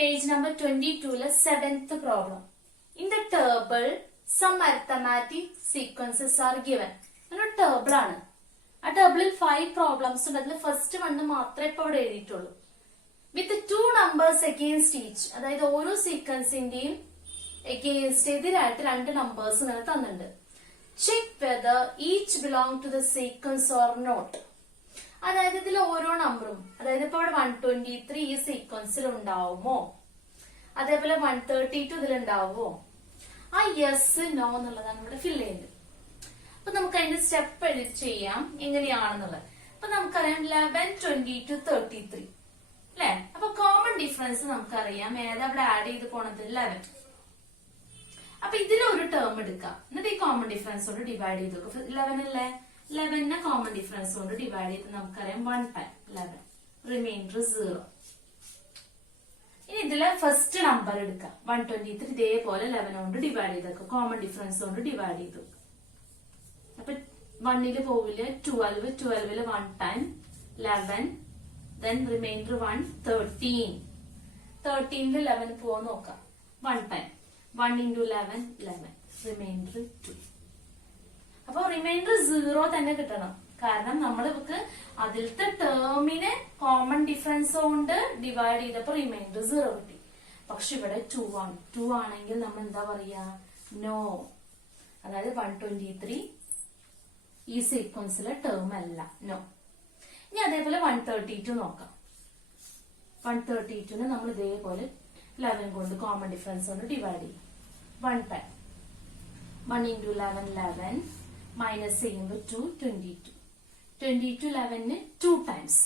Page number 22, 7th problem. In the table, some arithmetic sequences are given. ഒരു table ആണ്. ആ ടേബിളിൽ 5 problems ഉണ്ട്. അതിൽ ഫസ്റ്റ് വൺ മാത്രമേ ഇപ്പൊ ഇവിടെ എഴുതിയിട്ടുള്ളൂ. വിത്ത് 2 നമ്പേഴ്സ് അഗെയിൻസ്റ്റ് ഈച്ച്, അതായത് ഓരോ സീക്വൻസിന്റെയും അഗെയിൻസ്റ്റ് എതിരായിട്ട് 2 നമ്പേഴ്സ് ഇങ്ങനെ തന്നിട്ടുണ്ട്. Check whether each belong to the sequence or not. അതായത് ഇതിൽ ഓരോ നമ്പറും, അതായത് ഇപ്പൊ ഇവിടെ 123 ഈ സീക്വൻസിൽ ഉണ്ടാവുമോ, അതേപോലെ 132 ഇതിലുണ്ടാവുമോ, ആ യെസ് നോ എന്നുള്ളതാണ് ഇവിടെ ഫില്ല് ചെയ്യുന്നത്. അപ്പൊ നമുക്ക് അതിന്റെ സ്റ്റെപ്പ് എഴുതി ചെയ്യാം എങ്ങനെയാണെന്നുള്ളത്. അപ്പൊ നമുക്കറിയാം 11, 22, 33 അല്ലെ. അപ്പൊ കോമൺ ഡിഫറൻസ് നമുക്കറിയാം. ഏതാ ഇവിടെ ആഡ് ചെയ്ത് പോണത്? 11. അപ്പൊ ഇതിലൊരു ടേം എടുക്കാം, എന്നിട്ട് ഈ കോമൺ ഡിഫറൻസ് കൊണ്ട് ഡിവൈഡ് ചെയ്ത് നോക്കാം. 11 അല്ലേ, 11നെ കോമൺ ഡിഫറൻസ് കൊണ്ട് ഡിവൈഡ് ചെയ്ത് നമുക്കറിയാം 1 ടൈം 11, റിമൈൻഡർ 0. ഇനി ഇതിലെ ഫസ്റ്റ് നമ്പർ എടുക്കാം, 123. ഇതേപോലെ 11 കൊണ്ട് ഡിവൈഡ് ചെയ്തേക്കും, കോമൺ ഡിഫറൻസ് കൊണ്ട് ഡിവൈഡ് ചെയ്തു. അപ്പൊ 1ല് പോവില്ല, 12, 12ല് 1 ടൈം 11, then റിമൈൻഡർ 1, 13. 13ല് 11 പോവാൻ നോക്കാം, 1 ടൈം 1 into 11, 11, റിമൈൻഡർ 2. അപ്പൊ റിമൈൻഡർ 0 തന്നെ കിട്ടണം, കാരണം നമ്മൾ ഇവക്ക് അതിലത്തെ ടേമിനെ കോമൺ ഡിഫറൻസ് കൊണ്ട് ഡിവൈഡ് ചെയ്തപ്പോ റിമൈൻഡർ 0 കിട്ടി. പക്ഷെ ഇവിടെ 2 ആണ്. 2 ആണെങ്കിൽ നമ്മൾ എന്താ പറയാ? നോ. അതായത് 123 ഈ സീക്വൻസിലെ ടേം അല്ല, നോ. ഇനി അതേപോലെ 132 നോക്കാം. 132നെ നമ്മൾ ഇതേപോലെ 11 കൊണ്ട് കോമൺ ഡിഫറൻസ് കൊണ്ട് ഡിവൈഡ് ചെയ്യും, 1 ടൈം 1 into 11, 11, മൈനസ് ചെയ്യുമ്പോൾ 2, 22. 22 11ന് 2 ടൈംസ്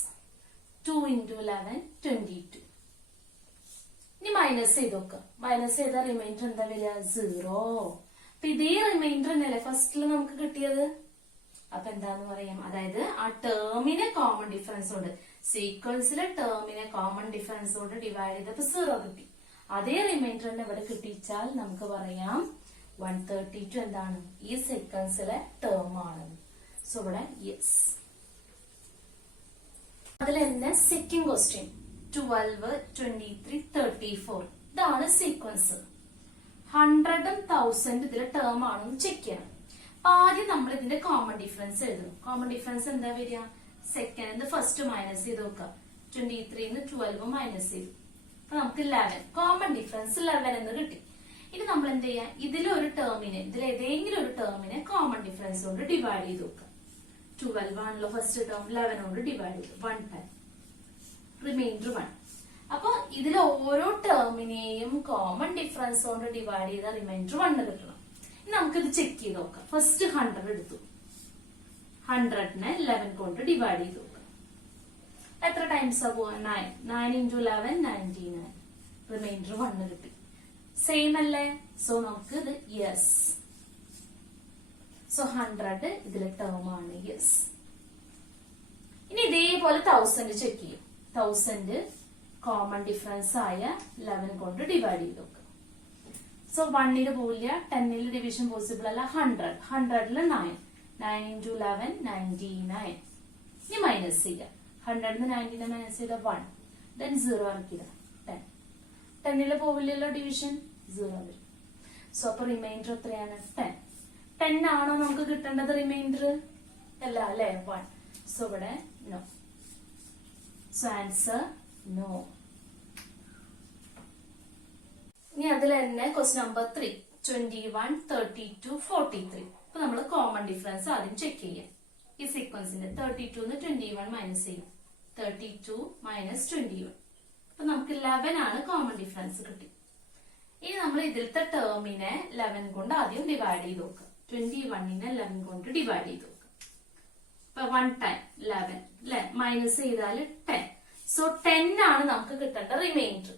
2 into 11, 22. ഇനി മൈനസ് ചെയ്ത് നോക്കാം. മൈനസ് ചെയ്ത റിമൈൻഡർ എന്താ വരിക? 0. അപ്പൊ ഇതേ റിമൈൻഡർ തന്നെയല്ലേ ഫസ്റ്റില് നമുക്ക് കിട്ടിയത്. അപ്പൊ എന്താന്ന് പറയാം, അതായത് ആ ടേമിനെ കോമൺ ഡിഫറൻസ് കൊണ്ട്, സീക്വൻസിലെ ടേമിനെ കോമൺ ഡിഫറൻസ് കൊണ്ട് ഡിവൈഡ് ചെയ്തപ്പോ 0 കിട്ടി. അതേ റിമൈൻഡർ തന്നെ ഇവിടെ കിട്ടിച്ചാൽ നമുക്ക് പറയാം 132 എന്താണ്? ഈ സീക്വൻസിലെ ടേം ആണ്. സോ ഇവിടെ യെസ്. അതിൽ തന്നെ സെക്കൻഡ് ക്വസ്റ്റ്യൻ 12, 23, 34 ഇതാണ് സീക്വൻസ്. 100ഉം 1000 ഇതിലെ ടേം ആണെന്ന് ചെക്ക് ചെയ്യണം. അപ്പൊ ആദ്യം നമ്മൾ ഇതിന്റെ കോമൺ ഡിഫറൻസ് എഴുതും. കോമൺ ഡിഫറൻസ് എന്താ വരിക? സെക്കൻഡ് ഫസ്റ്റ് മൈനസ് ചെയ്ത് നോക്കാം. 23ന്ന് 12 മൈനസ് ചെയ്തു, അപ്പൊ നമുക്ക് 11. കോമൺ ഡിഫറൻസ് 11 എന്ന് കിട്ടി. ഇനി നമ്മൾ എന്ത് ചെയ്യാം? ഇതിലൊരു ടേമിനെ, ഇതിലേതെങ്കിലും ഒരു ടേമിനെ കോമൺ ഡിഫറൻസ് കൊണ്ട് ഡിവൈഡ് ചെയ്ത് നോക്കാം. 12 ആണല്ലോ ഫസ്റ്റ് ടേം, 11 കൊണ്ട് ഡിവൈഡ് ചെയ്തു, 1 ടൈം റിമൈൻഡർ 1. അപ്പൊ ഇതിൽ ഓരോ ടേമിനെയും കോമൺ ഡിഫറൻസ് കൊണ്ട് ഡിവൈഡ് ചെയ്ത റിമൈൻഡർ 1 കിട്ടണം. ഇനി നമുക്കിത് ചെക്ക് ചെയ്ത് നോക്കാം. ഫസ്റ്റ് 100 എടുത്തു, 100നെ 11 കൊണ്ട് ഡിവൈഡ് ചെയ്ത് നോക്കാം. എത്ര ടൈംസാ പോവാ? 9. 9 into 11, 99, റിമൈൻഡർ 1 കിട്ടി. സെയിം അല്ലേ? സോ നമുക്ക് ഇത് യെസ്. സോ 100 ഇതിലെ ടേം ആണ്, യെസ്. ഇനി ഇതേപോലെ 1000 ചെക്ക് ചെയ്യും. 1000 കോമൺ ഡിഫറൻസ് ആയ 11 കൊണ്ട് ഡിവൈഡ് ചെയ്ത് നോക്കാം. സോ 1ല് പോവില്ല, 10ല് ഡിവിഷൻ പോസിബിൾ അല്ല. 100ല് 9, 9 into 11, 99. ഇനി മൈനസ് ചെയ്യുക. 100ന്ന് 99 മൈനസ് ചെയ്ത 1, then 0 ഇറക്കിയത് 10. 10ല് പോവില്ലല്ലോ ഡിവിഷൻ, 0 വരും. സോ അപ്പൊ റിമൈൻഡർ എത്രയാണ്? 10. 10 ആണോ നമുക്ക് കിട്ടേണ്ടത് റിമൈൻഡർ? അല്ല അല്ലെ, 1. സോ ഇവിടെ നോ. So answer no. ഇനി അതിൽ തന്നെ ക്വസ്റ്റ്യൻ നമ്പർ 3, 21, 32, 43. അപ്പൊ നമ്മൾ കോമൺ ഡിഫറൻസ് ആദ്യം ചെക്ക് ചെയ്യാം. ഈ സീക്വൻസിന്റെ 32ന്ന് 21 മൈനസ് ചെയ്യും, 32 മൈനസ് 21. അപ്പൊ നമുക്ക് 11 ആണ് കോമൺ ഡിഫറൻസ് കിട്ടി. ഇനി നമ്മൾ ഇതിലത്തെ ടേമിനെ 11 കൊണ്ട് ആദ്യം ഡിവൈഡ് ചെയ്ത് നോക്കാം. 21നെ 11 കൊണ്ട് ഡിവൈഡ് ചെയ്ത് നോക്കാം. അപ്പൊ 1 ടൈം 11 അല്ലെ, മൈനസ് ചെയ്താൽ 10. സോ 10 ആണ് നമുക്ക് കിട്ടേണ്ട റിമൈൻഡർ.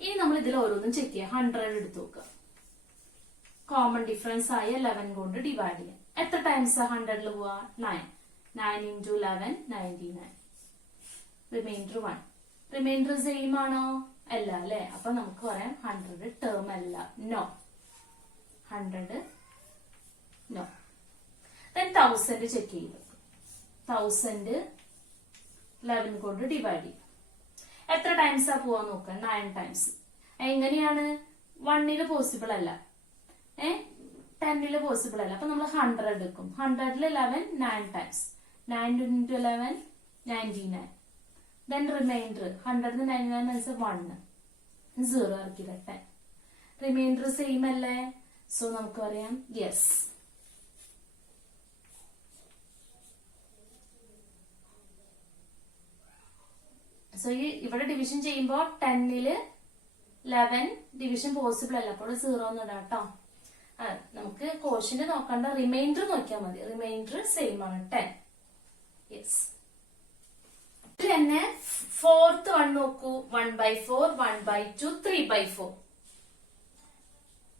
ഇനി നമ്മൾ ഇതിൽ ഓരോന്നും ചെക്ക് ചെയ്യാം. 100 എടുത്ത് നോക്കാം. കോമൺ ഡിഫറൻസ് ആയ 11 കൊണ്ട് ഡിവൈഡ് ചെയ്യാം. എത്ര ടൈംസ് 100ല് പോവാ? 9. 9 into 11, 99, റിമൈൻഡർ 1. റിമൈൻഡർ സെയിം ആണോ? അല്ല അല്ലെ. അപ്പൊ നമുക്ക് പറയാം 100 ടേം അല്ല, നോ. 100 നോ. then 1000 ചെക്ക് ചെയ്തു. 1000 11 കൊണ്ട് ഡിവൈഡ് ചെയ്യും. എത്ര ടൈംസാ പോവാൻ നോക്കാം? 9 ടൈംസ്. എങ്ങനെയാണ്? 1 പോസിബിൾ അല്ല, 10 പോസിബിൾ അല്ല. അപ്പൊ നമ്മൾ 100 എടുക്കും. 100 11 9 times. 9 into 11 99. Then remainder 100 99 is 1. 0 ആക്കില്ല 10. Reminder same അല്ലേ? സോ നമുക്ക് പറയാം യെസ്. സോ ഇവിടെ ഡിവിഷൻ ചെയ്യുമ്പോൾ 10 11 ഡിവിഷൻ പോസിബിൾ അല്ല, അപ്പോൾ 0 എന്ന് ഇടാം കേട്ടോ. നമുക്ക് ക്വോഷ്യന്റ് നോക്കണ്ട, റിമൈൻഡർ നോക്കിയാൽ മതി. റിമൈൻഡർ സെയിം ആണ് 10. യെസ്. തന്നെ ഫോർത്ത് വൺ നോക്കൂ. 1/4 1/2 3/4.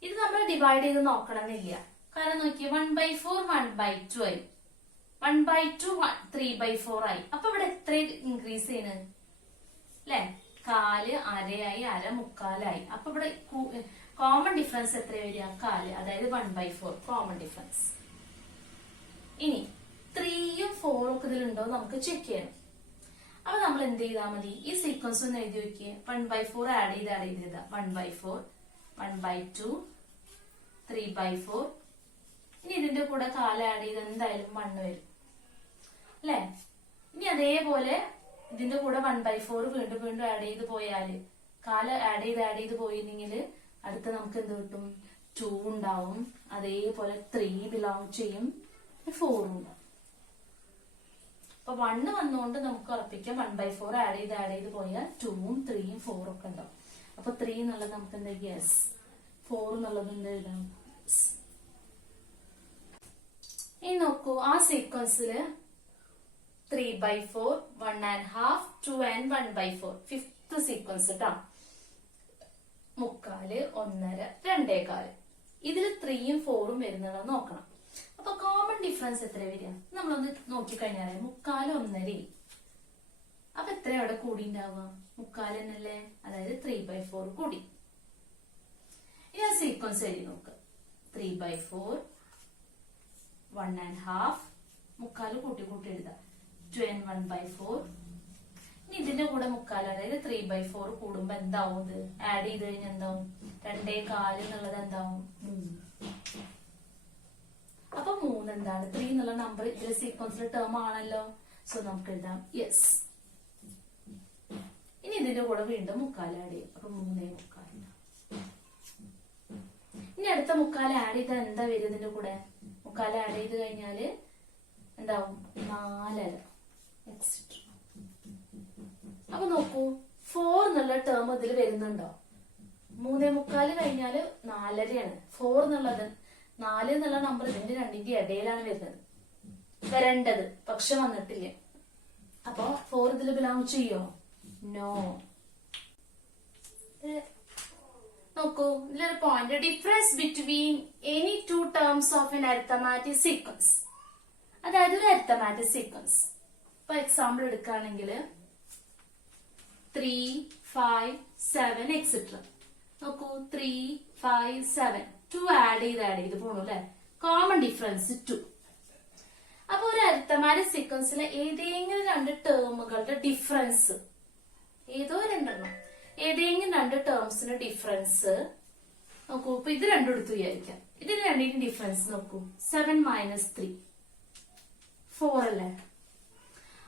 ഇത് നമ്മൾ ഡിവൈഡ് ചെയ്ത് നോക്കണമെന്നില്ല, കാരണം നോക്കിയേ 1/4 1/2 ആയി, 1/2 3/4 ആയി. അപ്പൊ ഇവിടെ എത്ര ഇൻക്രീസ് ചെയ്യണ് അല്ലെ? 1/4 അരയായി, അര മുക്കാലായി. അപ്പൊ ഇവിടെ കോമൺ ഡിഫറൻസ് എത്ര വരിക? 1/4, അതായത് 1/4 കോമൺ ഡിഫറൻസ്. ഇനി 3ഉം 4ഉം ഒക്കെ ഇതിലുണ്ടോ നമുക്ക് ചെക്ക് ചെയ്യണം. അപ്പൊ നമ്മൾ എന്ത് ചെയ്താൽ മതി? ഈ സീക്വൻസ് ഒന്ന് എഴുതി വെക്കുക. 1/4 ആഡ് ചെയ്ത് 1/4 1/2 3/4. ഇനി ഇതിന്റെ കൂടെ 1/4 ആഡ് ചെയ്ത് എന്തായാലും 1 വരും അല്ലെ? ഇനി അതേപോലെ ഇതിന്റെ കൂടെ 1/4 വീണ്ടും വീണ്ടും ആഡ് ചെയ്ത് പോയാല് 1/4 ആഡ് ചെയ്ത് പോയിരുന്നെങ്കിൽ അടുത്ത നമുക്ക് എന്ത് കിട്ടും? 2 ഉണ്ടാവും. അതേപോലെ 3 ബിലോങ് ചെയ്യും, 4 ഉണ്ടാവും. അപ്പൊ 1 വന്നുകൊണ്ട് നമുക്ക് ഉറപ്പിക്കാം 1/4 ആഡ് ചെയ്ത് പോയാൽ 2ഉം 3ഉം 4ഉം ഒക്കെ ഉണ്ടാവും. അപ്പൊ 3 എന്നുള്ളത് നമുക്ക് എന്താ? യെസ്. 4 എന്നുള്ളത് എന്താ എഴുതാം? ഇനി നോക്കൂ, ആ സീക്വൻസില് 3/4 1.5 2 and 1/4 ഫിഫ്ത് സീക്വൻസ് കേട്ടോ. 3/4 1.5 2.25. ഇതിൽ 3ഉം 4ഉം വരുന്നതാ നോക്കണം. അപ്പൊ കോമൺ ഡിഫറൻസ് എത്ര വരിക? നമ്മളൊന്ന് നോക്കിക്കഴിഞ്ഞാൽ 3/4 1.5. അപ്പൊ എത്ര അവിടെ കൂടി ഉണ്ടാവുക? 3/4 തന്നെയല്ലേ, അതായത് 3/4 കൂടി. ഇനി ആ സീക്വൻസ് എഴുതി നോക്കുക. 3/4 1.5 3/4 കൂട്ടി എഴുതാം. 2 and 1/4. ഇനി ഇതിന്റെ കൂടെ 3/4, അതായത് 3/4 കൂടുമ്പോ എന്താവും? ഇത് ആഡ് ചെയ്ത് കഴിഞ്ഞാൽ എന്താവും? 2.25 എന്നുള്ളത് എന്താവും? 3. അപ്പൊ 3 എന്താണ്? 3 എന്നുള്ള നമ്പർ ഇതിലെ സീക്വൻസിലെ ടേം ആണല്ലോ. സോ നമുക്ക് എഴുതാം യെസ്. ഇനി ഇതിന്റെ കൂടെ വീണ്ടും 3/4 ആഡ് ചെയ്യും. അപ്പൊ 3.25. ഇനി അടുത്ത 3/4 ആഡ് ചെയ്താൽ എന്താ വരും? ഇതിന്റെ കൂടെ 3/4 ആഡ് ചെയ്ത് കഴിഞ്ഞാല് എന്താവും? 4.5 എക്സെട്ര. അപ്പൊ നോക്കൂ, 4 എന്നുള്ള ടേം ഇതിൽ വരുന്നുണ്ടോ? 3.25 കഴിഞ്ഞാല് 4.5ആണ്. 4 എന്നുള്ളത് 4 എന്നുള്ള നമ്പർ ഇതിന്റെ രണ്ടിന്റെ ഇടയിലാണ് വരേണ്ടത്, പക്ഷെ വന്നിട്ടില്ല. അപ്പൊ 4 ഇതിൽ ബിലോങ് ചെയ്യോ? നോ. നോക്കൂ, ഇതിലൊരു point. Difference between any 2 terms of N arithmetic sequence. അതായത് ഒരു അരിത്തമാറ്റിക് സീക്വൻസ്. ഇപ്പൊ എക്സാമ്പിൾ എടുക്കുകയാണെങ്കിൽ 3 5 7 എക്സെട്ര. നോക്കൂ, 3 5 7 2 ആഡ് ചെയ്ത് പോണു അല്ലെ? Common difference 2. അപ്പൊ ഒരു അരിത്തമാറ്റിക് സീക്വൻസിലെ ഏതെങ്കിലും 2 ടേമുകളുടെ ഡിഫറൻസ്, ഏതെങ്കിലും 2 ടേംസിന്റെ ഡിഫറൻസ് നോക്കൂ. ഇപ്പൊ ഇത് രണ്ടും എടുത്തു വിചാരിക്കാം. ഇതിന് രണ്ടിന്റെ ഡിഫറൻസ് നോക്കൂ. 7 - 3 4 അല്ലേ?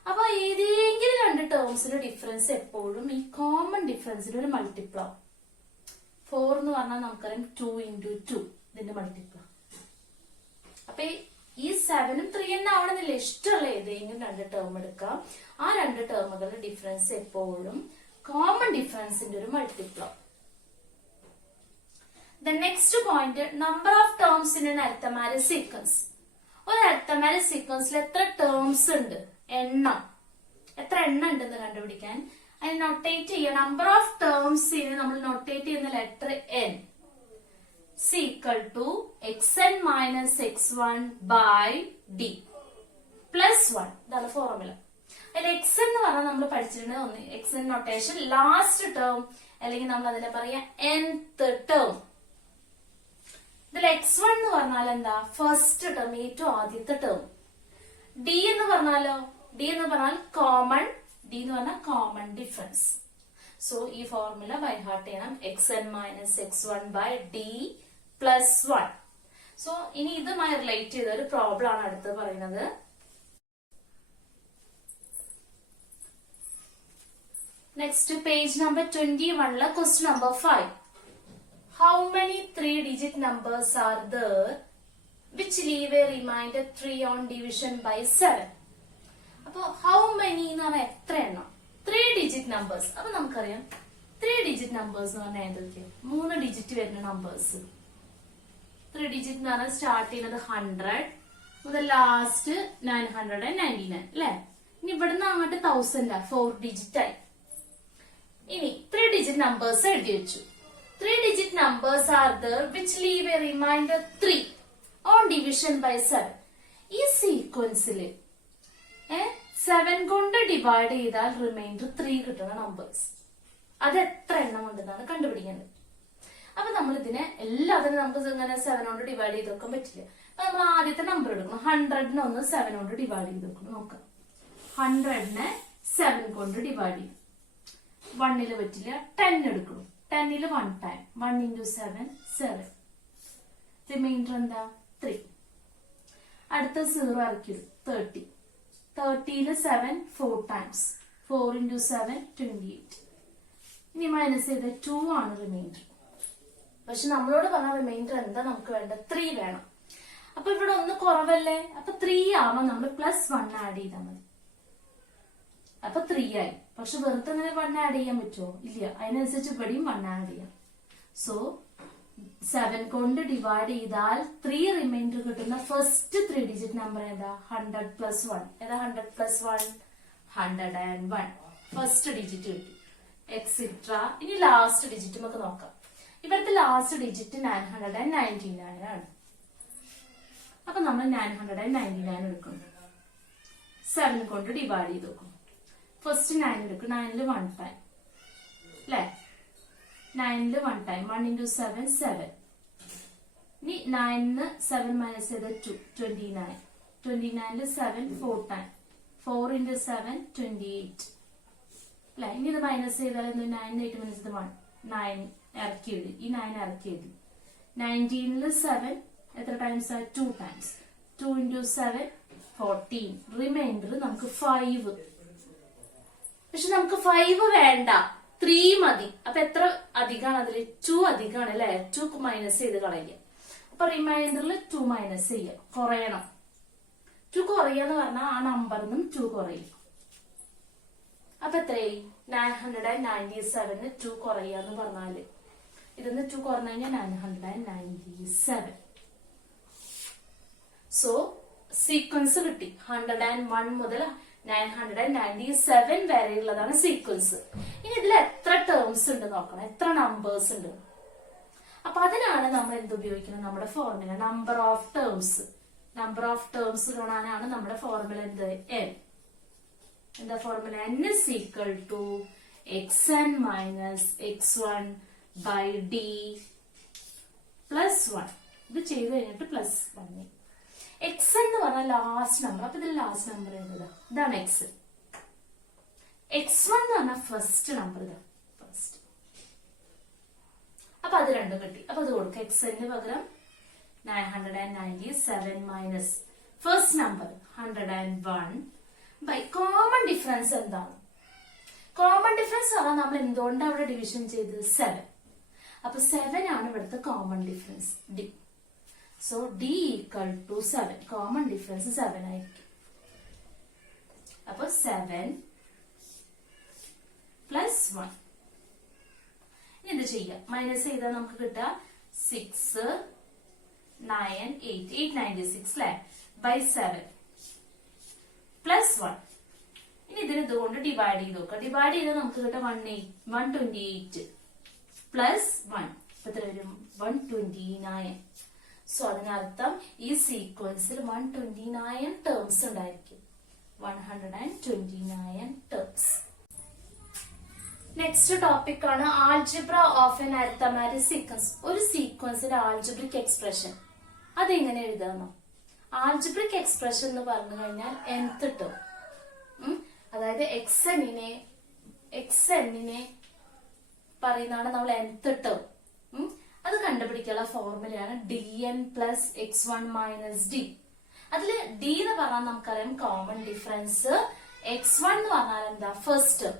അപ്പൊ ഏതെങ്കിലും 2 ടേംസിന്റെ ഡിഫറൻസ് എപ്പോഴും ഈ കോമൺ ഡിഫറൻസിന്റെ ഒരു മൾട്ടിപ്പിൾ ആവും. 4 എന്ന് പറഞ്ഞാൽ നമുക്കറിയാം 2 into 2 ഇതിന്റെ മൾട്ടിപ്പിൾ. അപ്പൊ ഈ 7ഉം 3 തന്നെ ആവണമെന്നില്ല, ഇഷ്ടമുള്ള ഏതെങ്കിലും 2 ടേം എടുക്കാം. ആ 2 ടേമുകളുടെ ഡിഫറൻസ് എപ്പോഴും കോമൺ ഡിഫറൻസിന്റെ ഒരു മൾട്ടിപ്പിൾ ആവും. The next point, number of terms in an arithmetic sequence. ഒരു arithmetic sequenceൽ എത്ര ടേംസ് ഉണ്ട്, എണ്ണം എത്ര എണ്ണം ഉണ്ടെന്ന് കണ്ടുപിടിക്കാൻ അതിന് നൊട്ടേറ്റ് ചെയ്യുക. നമ്പർ ഓഫ് ടേംസിന് നമ്മൾ നൊട്ടേറ്റ് ചെയ്യുന്ന letter n is equal to xn minus x1 by d plus 1. ഇതാണ് ഫോർമുല. അതിൽ x എന്ന് പറഞ്ഞാൽ നമ്മൾ പഠിച്ചിട്ടുണ്ട് ഒന്ന്, xn നൊട്ടേഷൻ ലാസ്റ്റ് ടേം, അല്ലെങ്കിൽ നമ്മൾ അതിനെ പറയാം nth ടേം. ഇതിൽ x1 എന്ന് പറഞ്ഞാൽ എന്താ? ഫസ്റ്റ് ടേം, ഏറ്റവും ആദ്യത്തെ ടേം. d എന്ന് പറഞ്ഞാലോ? d എന്ന് പറഞ്ഞാൽ കോമൺ, d എന്ന് പറഞ്ഞാൽ കോമൺ ഡിഫറൻസ്. സോ ഈ ഫോർമുല ബൈ ഹാർട്ട് ചെയ്യണം. xn minus x1 by d plus 1. So ഇനി ഇതുമായി റിലേറ്റ് ചെയ്ത ഒരു പ്രോബ്ലം ആണ് അടുത്ത് പറയുന്നത്. Next page number 21 question number 5. How many 3-digit numbers are there which leave a remainder 3 on division by 7? അപ്പൊ how many എന്ന് പറഞ്ഞാൽ എത്ര എണ്ണം? 3-digit numbers. അപ്പൊ നമുക്കറിയാം 3-digit numbers എന്ന് പറഞ്ഞാൽ ഏതൊക്കെയാണ്? 3 ഡിജിറ്റ് വരുന്ന നമ്പേഴ്സ്. 3-digit എന്ന് പറഞ്ഞാൽ സ്റ്റാർട്ട് ചെയ്യുന്നത് 100 മുതൽ ലാസ്റ്റ് 999 അല്ലെ? ഇനി ഇവിടുന്ന് അങ്ങോട്ട് 1000 4 ഡിജിറ്റ് ആയി. ഇനി 3-digit numbers എഴുതി വെച്ചു. 3-digit numbers are there which leave a remainder 3 on division by 7. ഈ സീക്വൻസിൽ 7 കൊണ്ട് ഡിവൈഡ് ചെയ്താൽ റിമൈൻഡർ 3 കിട്ടുന്ന നമ്പേഴ്സ് അത് എത്ര എണ്ണം ഉണ്ടെന്നാണ് കണ്ടുപിടിക്കേണ്ടത്. അപ്പൊ നമ്മൾ ഇതിനെ എല്ലാത്തിനും നമുക്ക് ഇങ്ങനെ 7 കൊണ്ട് ഡിവൈഡ് ചെയ്ത് വെക്കാൻ പറ്റില്ല. അപ്പൊ നമ്മൾ ആദ്യത്തെ നമ്പർ എടുക്കണം. 100നെ ഒന്ന് 7 കൊണ്ട് ഡിവൈഡ് ചെയ്ത് വെക്കണം. നോക്കാം. 100നെ 7 കൊണ്ട് ഡിവൈഡ് ചെയ്യും. 1ല് പറ്റില്ല. 10 എടുക്കണം. 10ല് 1 ടൈം. 1 into 7 7. റിമൈൻഡർ എന്താ? 3. അടുത്ത 0 ഇറക്കിയത് 30. 30ല് 7 4 ടൈംസ്. 4 into 7 28. ഇനി മൈനസ് ചെയ്ത 2 ആണ് റിമൈൻഡർ. പക്ഷെ നമ്മളോട് പറഞ്ഞ റിമൈൻഡർ എന്താ നമുക്ക് വേണ്ട? 3 വേണം. അപ്പൊ ഇവിടെ ഒന്ന് കുറവല്ലേ? അപ്പൊ 3 ആവാൻ നമ്മൾ +1 ആഡ് ചെയ്താൽ മതി. അപ്പൊ 3 ആയി. പക്ഷെ വെറുതെ അങ്ങനെ 1 ആഡ് ചെയ്യാൻ പറ്റുമോ? ഇല്ല. അതിനനുസരിച്ച് ഇവിടെയും 1 ആഡ് ചെയ്യാം. സോ 7 കൊണ്ട് ഡിവൈഡ് ചെയ്താൽ 3 റിമൈൻഡർ കിട്ടുന്ന ഫസ്റ്റ് 3-digit നമ്പർ ഏതാ? 100 + 1. ഏതാ 100 + 1? 101. ഫസ്റ്റ് ഡിജിറ്റ് കിട്ടി. എക്സിട്ര. ഇനി ലാസ്റ്റ് ഡിജിറ്റ് നമുക്ക് നോക്കാം. ഇവിടുത്തെ ലാസ്റ്റ് ഡിജിറ്റ് 999 ആണ്. അപ്പൊ നമ്മൾ 999 എടുക്കുന്നു. 7 കൊണ്ട് ഡിവൈഡ് ചെയ്ത് നോക്കും. ഫസ്റ്റ് 9 എടുക്കും. 9ല് 1 ടൈം അല്ലെ? 9ല് 1 ടൈം. 1 into 7 7. ഇനി 9ന് 7 മൈനസ് ചെയ്ത് 2 29. 29ല് 7 4 ടൈം. 4 into 7 28 അല്ലെ? ഇനി ഇത് മൈനസ് ചെയ്താൽ 9 8 മൈനസ് 1 9 ഇറക്കി എഴുതി. ഈ 9 ഇറക്കി എഴുതി. 19ല് 7 എത്ര ടൈംസ്? 2 ടൈംസ്. 2 into 7 14. റിമൈൻഡർ നമുക്ക് 5. പക്ഷെ നമുക്ക് 5 വേണ്ട, 3 മതി. അപ്പൊ എത്ര അധികമാണ് അതില്? 2 അധികമാണ് അല്ലെ? 2 മൈനസ് ചെയ്ത് കളയുക. അപ്പൊ റിമൈൻഡറിൽ 2 മൈനസ് ചെയ്യുക. കുറയണം. 2 കുറയാന്ന് പറഞ്ഞാൽ ആ നമ്പറിനും 2 കുറയും. അപ്പൊ എത്രയായി? 997 2 കുറയാന്ന് പറഞ്ഞാല് ഇതിന്ന് 2 കുറഞ്ഞു കഴിഞ്ഞാൽ 997. സോ സീക്വൻസ് കിട്ടി. 101 മുതൽ 997 വരെയുള്ളതാണ് സീക്വൻസ്. ഇനി ഇതിൽ എത്ര ടേംസ് ഉണ്ട് നോക്കണം. എത്ര നമ്പേഴ്സ് ഉണ്ട്. അപ്പൊ അതിനാണ് നമ്മൾ എന്ത് ഉപയോഗിക്കുന്നത്? നമ്മുടെ formula number of terms. Number of terms കാണാനാണ് നമ്മുടെ ഫോർമുല എന്ത്? n. എന്താ formula? n is equal to xn minus x1 by d plus 1. ഇത് ചെയ്ത് കഴിഞ്ഞിട്ട് +1. x എന്ന് പറഞ്ഞാൽ ലാസ്റ്റ് നമ്പർ. അപ്പൊ ഇതിൽ ലാസ്റ്റ് നമ്പർ ഏതാ? ഇതാണ് x. x1 എന്ന് പറഞ്ഞാൽ ഫസ്റ്റ് നമ്പർ. ഇതാ ഫസ്റ്റ്. അപ്പൊ അത് രണ്ടും കിട്ടി. അപ്പൊ അത് കൊടുക്കുക. xന് പകരം 997 minus first number 101 by common difference എന്താണ്? കോമൺ ഡിഫറൻസ് പറഞ്ഞാൽ നമ്മൾ എന്തുകൊണ്ട് അവിടെ ഡിവിഷൻ ചെയ്ത്? 7. അപ്പൊ 7 ആണ് ഇവിടുത്തെ common difference d. So d equal to 7. Common difference 7 ആയിരിക്കും. അപ്പൊ 7 + 1. ഇനി ഇത് ചെയ്യാം. മൈനസ് ചെയ്താൽ നമുക്ക് കിട്ടുക 6 9 8 896 അല്ലെ? ബൈ 7 +1. ഇനി ഇതിന് ഇതുകൊണ്ട് ഡിവൈഡ് ചെയ്ത് നോക്കാം. ഡിവൈഡ് ചെയ്താൽ നമുക്ക് കിട്ടുക 128 + 1. എത്ര വരും? 129. സോ അതിനർത്ഥം ഈ സീക്വൻസിൽ 129 ടേംസ് ഉണ്ടായിരിക്കും. 129 ടേംസ്. നെക്സ്റ്റ് ടോപ്പിക് ആണ് algebra of N arithmetic sequence. ഒരു സീക്വൻസിന്റെ ആൾജിബ്രിക് എക്സ്പ്രഷൻ അതെങ്ങനെ എഴുതാമോ? ആൾജിബ്രിക് എക്സ്പ്രഷൻ എന്ന് പറഞ്ഞു കഴിഞ്ഞാൽ nth ടേം, അതായത് xnനെ പറയുന്നതാണ് നമ്മൾ nth ടേം. അത് കണ്ടുപിടിക്കാനുള്ള ഫോർമുലയാണ് dn plus x1 minus d. അതില് d എന്ന് പറഞ്ഞാൽ നമുക്കറിയാം കോമൺ ഡിഫറൻസ്, x1 എന്ന് പറഞ്ഞാൽ എന്താ ഫസ്റ്റ് ടേം.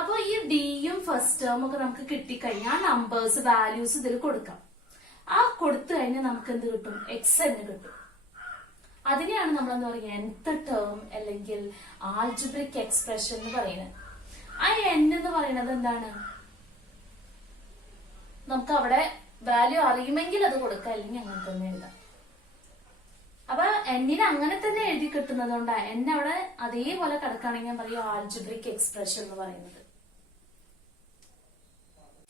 അപ്പൊ ഈ ഡിയും ഫസ്റ്റ് ടേം ഒക്കെ നമുക്ക് കിട്ടിക്കഴിഞ്ഞാൽ നമ്പേഴ്സ് വാല്യൂസ് ഇതിൽ കൊടുക്കാം. ആ കൊടുത്തു കഴിഞ്ഞാൽ നമുക്ക് എന്ത് കിട്ടും? xn കിട്ടും. അതിനെയാണ് നമ്മൾ എന്താ പറയുക nth ടേം അല്ലെങ്കിൽ ആൾജിബ്രിക് എക്സ്പ്രഷൻ എന്ന് പറയുന്നത്. ആ n എന്ന് പറയുന്നത് എന്താണ്? നമുക്ക് അവിടെ വാല്യൂ അറിയുമെങ്കിൽ അത് കൊടുക്കാം, അല്ലെങ്കിൽ അങ്ങനെ തന്നെ എഴുതാം. അപ്പൊ എന്നിനെ അങ്ങനെ തന്നെ എഴുതി കിട്ടുന്നത് കൊണ്ടാണ് എന്നെ അവിടെ അതേപോലെ കിടക്കുകയാണെങ്കിൽ പറയും ആൾജിബ്രിക് എക്സ്പ്രഷൻ എന്ന് പറയുന്നത്.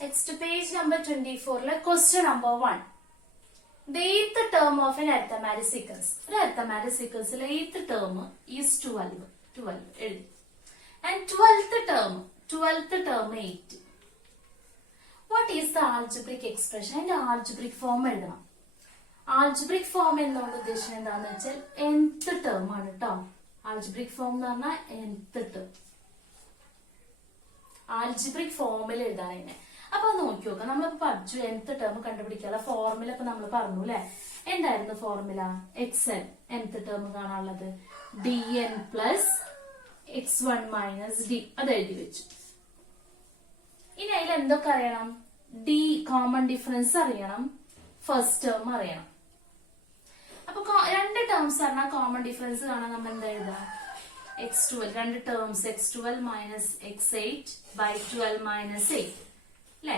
Next page number 24 question number 1. The eighth term of an arithmetic sequence. ഒരു arithmetic sequence ലെ eighth term is 12 എഴുതി. And 12th term 8. What is the algebraic expression? അതിന്റെ algebraic form എഴുതണം. Algebraic form എന്നോട് ഉദ്ദേശിക്കുന്നത് എന്താണെന്ന് വെച്ചാൽ nth term ആണ് കേട്ടോ. Algebraic form എന്ന് പറഞ്ഞാൽ nth term. Algebraic ഫോമിൽ എഴുതാണ് ഇതിനെ. അപ്പൊ നോക്കി നോക്കാം, നമ്മളിപ്പോ പഠിച്ചു nth ടേം കണ്ടുപിടിക്കാനുള്ള ഫോർമുല ഇപ്പൊ നമ്മൾ പറഞ്ഞു അല്ലെ. എന്തായിരുന്നു ഫോർമുല? xn nth ടേം കാണാനുള്ളത് dn plus x1 minus d. അത് എഴുതി വെച്ചു. ഇനി അതിൽ എന്തൊക്കെ അറിയണം? d കോമൺ ഡിഫറൻസ് അറിയണം, ഫസ്റ്റ് ടേം അറിയണം. അപ്പൊ രണ്ട് ടേംസ് പറഞ്ഞാൽ കോമൺ ഡിഫറൻസ് കാണാൻ നമ്മൾ എന്താ എഴുതാം? x12 രണ്ട് terms x12 minus x8 by 12 minus 8 അല്ലെ.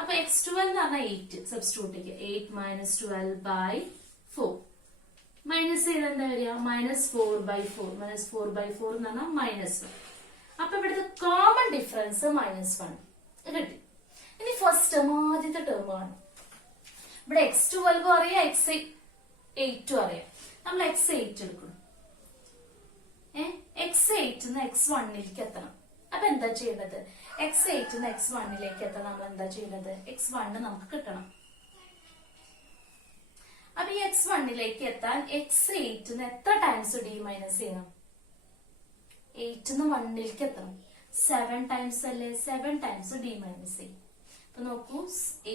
അപ്പൊ x12 എന്ന് പറഞ്ഞാൽ 8 സബ്സ്റ്റിറ്റ്യൂട്ട് 8 മൈനസ് 12 ബൈ 4 മൈനസ് ചെയ്ത് എന്താ വരിക? മൈനസ് 4 ബൈ 4 മൈനസ് 4 ബൈ 4 എന്ന് പറഞ്ഞാൽ മൈനസ് 1. അപ്പൊ ഇവിടുത്തെ കോമൺ ഡിഫറൻസ് -1 കിട്ടി. ഇനി ഫസ്റ്റ് ടേം ആദ്യത്തെ ടേം ആണ്. ഇവിടെ x12 അറിയാം, x8 അറിയാം. നമ്മൾ x8 എടുക്കണം. x8 x1ലേക്ക് എത്തണം. അപ്പൊ എന്താ ചെയ്യുന്നത്? x8 x1ലേക്ക് എത്താൻ നമ്മൾ എന്താ ചെയ്യുന്നത്? x1 നമുക്ക് കിട്ടണം. അപ്പൊ ഈ x1ലേക്ക് എത്താൻ x8 എത്ര ടൈംസ് d മൈനസ് ചെയ്യണം? 8 1ലേക്ക് എത്തണം. 7 ടൈംസ് അല്ലേ? 7 ടൈംസ് d മൈനസ് ചെയ്യും. അപ്പൊ നോക്കൂ,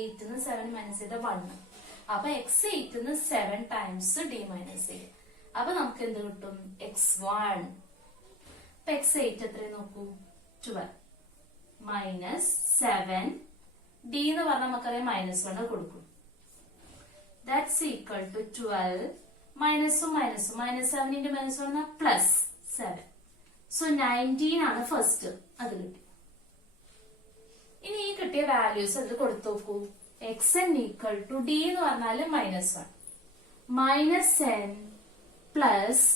8 7 മൈനസ് ചെയ്ത 1. അപ്പൊ x8 7 ടൈംസ് d മൈനസ് ചെയ്യും. അപ്പൊ നമുക്ക് എന്ത് കിട്ടും? x1. അപ്പൊ x8 എത്രയും നോക്കൂ, 12 മൈനസ് 7 d എന്ന് പറഞ്ഞാൽ നമുക്കറിയാം -1 കൊടുക്കും. ദാറ്റ്സ് ഈക്വൽ ടു 12 മൈനസും മൈനസും -7 × -1 പ്ലസ് 7. സോ 19 ആണ് ഫസ്റ്റ്. അത് കിട്ടി. ഇനി ഈ കിട്ടിയ വാല്യൂസ് അതിൽ കൊടുത്തു നോക്കൂ. xn ഈക്വൽ ടു d എന്ന് പറഞ്ഞാല് -1 മൈനസ് n പ്ലസ്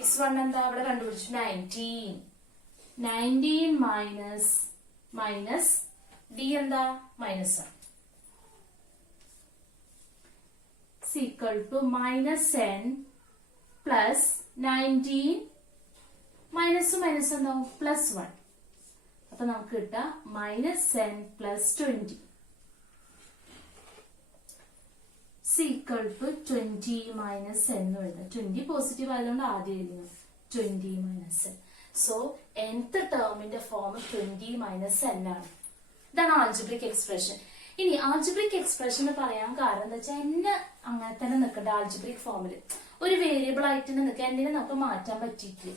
x1 എന്താ അവിടെ കണ്ടുപിടിച്ചു? 19 മൈനസ് d എന്താ? -1 ഈക്വൽ ടു -n പ്ലസ് 19 മൈനസും മൈനസ് എന്താവും? +1. അപ്പൊ നമുക്ക് കിട്ടാം -n plus 20 equal to 20 minus n എന്ന് എഴുതാം. 20 പോസിറ്റീവ് ആയതുകൊണ്ട് ആദ്യം എഴുതുന്നു 20 മൈനസ് n. സോ nth ടേമിന്റെ ഫോം 20 മൈനസ് n ആണ്. ഇതാണ് ആൾജിബ്രിക് എക്സ്പ്രഷൻ. ഇനി ആൾജിബ്രിക് എക്സ്പ്രഷൻ പറയാൻ കാരണം എന്താ വെച്ചാൽ n അങ്ങനെ തന്നെ നിൽക്കണ്ട. ആൾജിബ്രിക് ഫോമില് ഒരു വേരിയബിൾ ആയിട്ട് നിൽക്കുക, എന്നിനെ നമുക്ക് മാറ്റാൻ പറ്റിയിട്ടില്ല.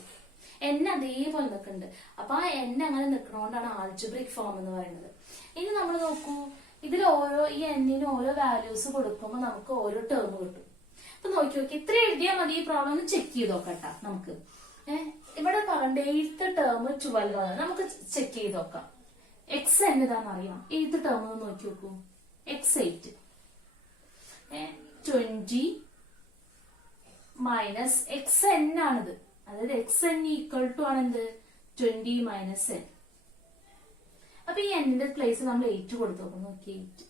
n അതേപോലെ നിൽക്കുന്നുണ്ട്. അപ്പൊ ആ n അങ്ങനെ നിൽക്കുന്നതുകൊണ്ടാണ് ആൾജിബ്രിക് ഫോം എന്ന് പറയുന്നത്. ഇനി നമ്മൾ നോക്കൂ, ഇതിൽ ഈ എന്നിന് ഓരോ വാല്യൂസ് കൊടുക്കുമ്പോൾ നമുക്ക് ഓരോ ടേം കിട്ടും. അപ്പൊ നോക്കി ഇത്ര എഴുതിയാൽ മതി. ഈ പ്രോബ്ലം ഒന്ന് ചെക്ക് ചെയ്ത് നോക്കട്ടാ. നമുക്ക് ഇവിടെ പറയണ്ട 8th ടേം 12 ആണ്. നമുക്ക് ചെക്ക് ചെയ്ത് നോക്കാം. xn ഇതാന്ന് അറിയാം. 8th ടേം നോക്കി നോക്കൂ. x8 20 മൈനസ് xn ആണിത്. അതായത് xn ഈക്വൽ ടു ആണ് എന്ത്? 20 മൈനസ് n. അപ്പൊ ഈ എന്നിന്റെ പ്ലേസ് നമ്മൾ 8 കൊടുത്തു നോക്കാം. നോക്കി 8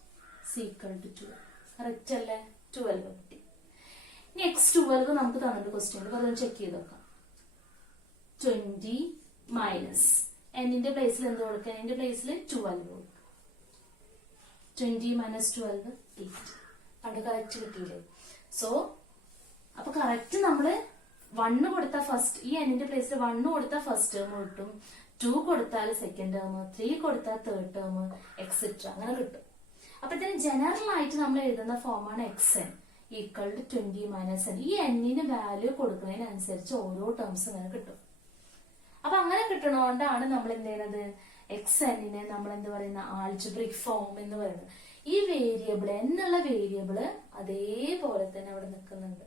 ഈക്വൽ ടു 12. കറക്റ്റ് അല്ലേ? 12 കിട്ടി. ഇനി x12 നമുക്ക് തന്നിട്ട് ക്വസ്റ്റ്യൻ അതൊന്ന് ചെക്ക് ചെയ്ത് നോക്കാം. 20 മൈനസ് എന്നിന്റെ പ്ലേസിൽ എന്ത് കൊടുക്കുക? എന്നിന്റെ പ്ലേസിൽ 12 കൊടുക്കുക. 20 മൈനസ് 12 8. അത് കറക്റ്റ് കിട്ടിയില്ലേ? സോ അപ്പൊ കറക്റ്റ് നമ്മള് 1 കൊടുത്ത ഫസ്റ്റ്, ഈ എന്നിന്റെ പ്ലേസിൽ 1 കൊടുത്ത ഫസ്റ്റ് ടേം കിട്ടും. 2 കൊടുത്താൽ സെക്കൻഡ് ടേം, 3 കൊടുത്താൽ തേർഡ് ടേം, എക്സെട്ര അങ്ങനെ കിട്ടും. അപ്പൊ ഇതിന് ജനറൽ ആയിട്ട് നമ്മൾ എഴുതുന്ന ഫോമാണ് xn equal to 20 minus n. ഈ എന്നിന് വാല്യൂ കൊടുക്കുന്നതിനനുസരിച്ച് ഓരോ ടേംസ് ഇങ്ങനെ കിട്ടും. അപ്പൊ അങ്ങനെ കിട്ടണോണ്ടാണ് നമ്മൾ എന്ത് ചെയ്യുന്നത്, xnനെ നമ്മൾ എന്ത് പറയുന്ന ആൾജിബ്രിക് ഫോം എന്ന് പറയുന്നത്. ഈ വേരിയബിൾ എന്നുള്ള വേരിയബിള് അതേപോലെ തന്നെ അവിടെ നിൽക്കുന്നുണ്ട്,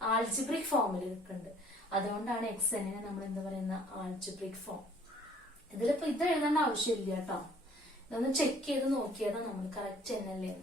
ആൾജിബ്രിക് ഫോമിൽ നിൽക്കുന്നുണ്ട്. അതുകൊണ്ടാണ് xnനെ നമ്മൾ എന്ത് പറയുന്ന ആൾജിബ്രിക് ഫോം. ഇതിലിപ്പോ ഇത് എഴുതേണ്ട ആവശ്യമില്ല കേട്ടോ, ഇതൊന്ന് ചെക്ക് ചെയ്ത് നോക്കിയതാ നമ്മൾ കറക്റ്റ് എന്നല്ലേ.